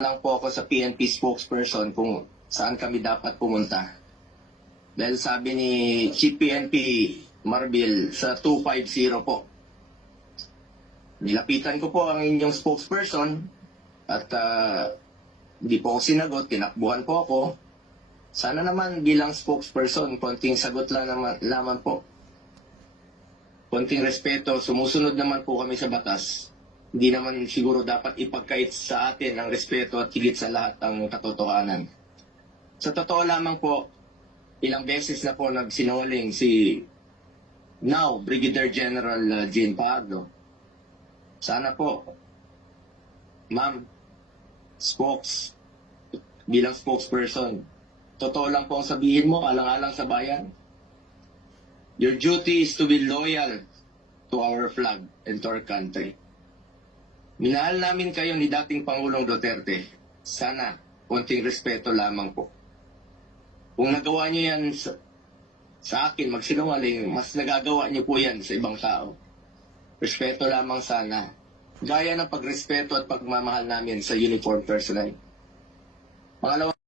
lang po ako sa PNP spokesperson kung saan kami dapat pumunta. Dahil sabi ni Chief PNP Marbil sa 250 po. Nilapitan ko po ang inyong spokesperson at ah, hindi po ako sinagot, tinakbuhan po ako. Sana naman bilang spokesperson, konting sagot lang naman, laman po. Konting respeto, sumusunod naman po kami sa batas. Hindi naman siguro dapat ipagkait sa atin ang respeto at higit sa lahat ang katotohanan. Sa totoo lamang po, ilang beses na po nagsinungaling si now Brigadier General uh, Jean Pardo. Sana po, ma'am, spokes, bilang spokesperson, totoo lang po ang sabihin mo, alang-alang sa bayan. Your duty is to be loyal to our flag and to our country. Minahal namin kayo ni dating Pangulong Duterte. Sana, konting respeto lamang po. Kung nagawa niyo yan sa, sa akin, magsinungaling, mas nagagawa niyo po yan sa ibang tao. Respeto lamang sana. Gaya ng pagrespeto at pagmamahal namin sa uniform personnel. Pangalawa,